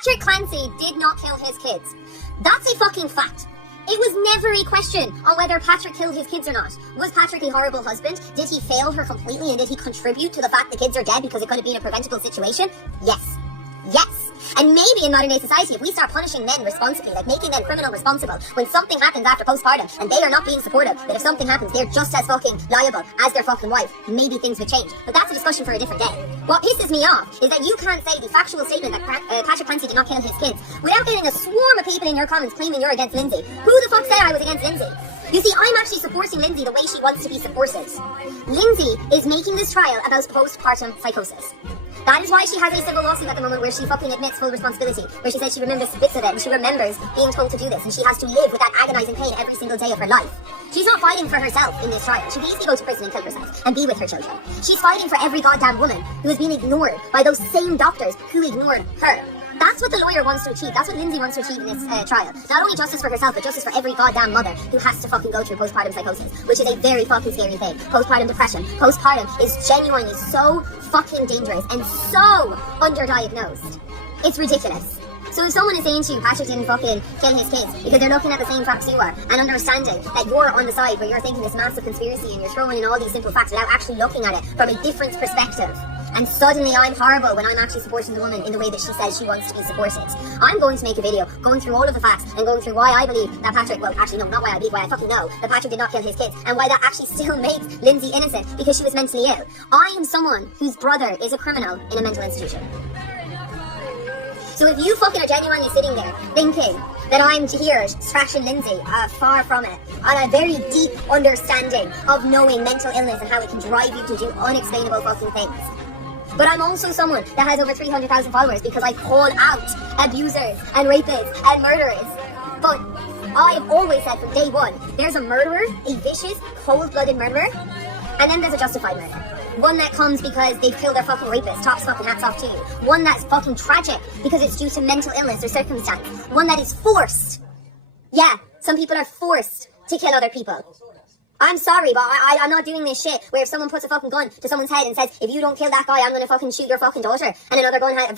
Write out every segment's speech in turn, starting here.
Patrick Clancy did not kill his kids. That's a fucking fact. It was never a question on whether Patrick killed his kids or not. Was Patrick a horrible husband? Did he fail her completely, and did he contribute to the fact the kids are dead because it could have been a preventable situation? Yes. Yes. And maybe in modern day society, if we start punishing men responsibly, like making them criminal responsible, when something happens after postpartum and they are not being supportive, that if something happens, they're just as fucking liable as their fucking wife, maybe things would change. But that's a discussion for a different day. What pisses me off is that you can't say the factual statement that Patrick Clancy did not kill his kids without getting a swarm of people in your comments claiming you're against Lindsey. Who the fuck said I was against Lindsey? You see, I'm actually supporting Lindsey the way she wants to be supported. Lindsey is making this trial about postpartum psychosis. That is why she has a civil lawsuit at the moment where she fucking admits full responsibility, where she says she remembers bits of it and she remembers being told to do this and she has to live with that agonizing pain every single day of her life. She's not fighting for herself in this trial. She could easily go to prison and kill herself and be with her children. She's fighting for every goddamn woman who has been ignored by those same doctors who ignored her. That's what the lawyer wants to achieve. That's what Lindsey wants to achieve in this trial. Not only justice for herself, but justice for every goddamn mother who has to fucking go through postpartum psychosis, which is a very fucking scary thing. Postpartum depression. Postpartum is genuinely so fucking dangerous and so underdiagnosed. It's ridiculous. So if someone is saying to you, Patrick didn't fucking kill his kids because they're looking at the same facts you are and understanding that you're on the side where you're thinking this massive conspiracy and you're throwing in all these simple facts without actually looking at it from a different perspective, and suddenly I'm horrible when I'm actually supporting the woman in the way that she says she wants to be supported. I'm going to make a video going through all of the facts and going through why I believe that Patrick, well actually no, not why I believe, why I fucking know that Patrick did not kill his kids, and why that actually still makes Lindsey innocent because she was mentally ill. I am someone whose brother is a criminal in a mental institution. So if you fucking are genuinely sitting there thinking that I'm here trashing Lindsey, far from it, on a very deep understanding of knowing mental illness and how it can drive you to do unexplainable fucking things. But I'm also someone that has over 300,000 followers because I call out abusers and rapists and murderers. But I've always said from day one, there's a murderer, a vicious, cold-blooded murderer, and then there's a justified murder. One that comes because they've killed their fucking rapist, tops fucking hats off to you. One that's fucking tragic because it's due to mental illness or circumstance. One that is forced. Yeah, some people are forced to kill other people. I'm sorry, but I'm not doing this shit where if someone puts a fucking gun to someone's head and says, if you don't kill that guy, I'm gonna fucking shoot your fucking daughter, and another guy has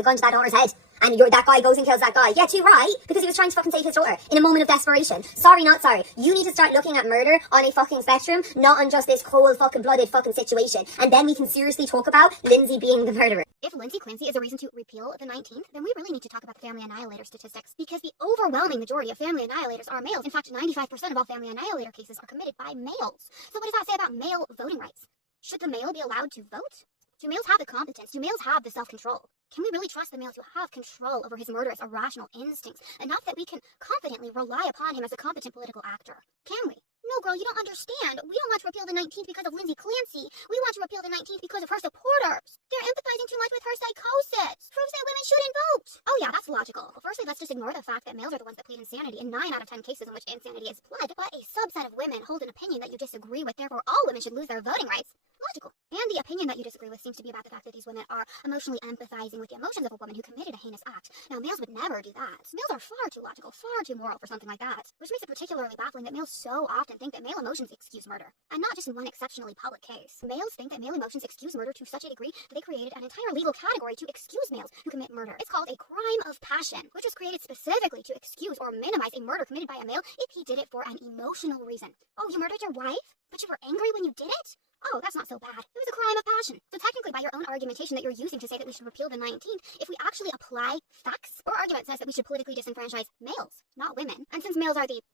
a gun to that daughter's head, and that guy goes and kills that guy. Yeah, too right, because he was trying to fucking save his daughter in a moment of desperation. Sorry, not sorry. You need to start looking at murder on a fucking spectrum, not on just this cold fucking blooded fucking situation, and then we can seriously talk about Lindsey being the murderer. If Lindsey Clancy is a reason to repeal the 19th, then we really need to talk about the family annihilator statistics, because the overwhelming majority of family annihilators are males. In fact, 95% of all family annihilator cases are committed by males. So what does that say about male voting rights? Should the male be allowed to vote? Do males have the competence? Do males have the self-control? Can we really trust the male to have control over his murderous, irrational instincts, enough that we can confidently rely upon him as a competent political actor? Can we? No, girl, you don't understand. We don't want to repeal the 19th because of Lindsey Clancy. We want to repeal the 19th because of her supporters. They're empathizing too much with her psychosis. Proves that women shouldn't vote. Oh yeah, that's logical. Well, firstly, let's just ignore the fact that males are the ones that plead insanity in 9 out of 10 cases in which insanity is pled. But a subset of women hold an opinion that you disagree with, therefore all women should lose their voting rights. Logical. And the opinion that you disagree with seems to be about the fact that these women are emotionally empathizing with the emotions of a woman who committed a heinous act. Now, males would never do that. Males are far too logical, far too moral for something like that. Which makes it particularly baffling that males so often think that male emotions excuse murder. And not just in one exceptionally public case. Males think that male emotions excuse murder to such a degree that they created an entire legal category to excuse males who commit murder. It's called a crime of passion, which was created specifically to excuse or minimize a murder committed by a male if he did it for an emotional reason. Oh, you murdered your wife? But you were angry when you did it? Oh, that's not so bad. It was a crime of passion. So technically, by your own argumentation that you're using to say that we should repeal the 19th, if we actually apply facts, your argument says that we should politically disenfranchise males, not women. And since males are the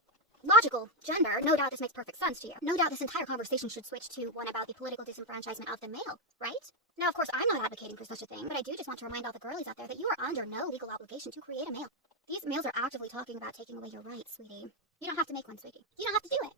logical gender, no doubt this makes perfect sense to you. No doubt this entire conversation should switch to one about the political disenfranchisement of the male, right? Now, of course, I'm not advocating for such a thing, but I do just want to remind all the girlies out there that you are under no legal obligation to create a male. These males are actively talking about taking away your rights, sweetie. You don't have to make one, sweetie. You don't have to do it.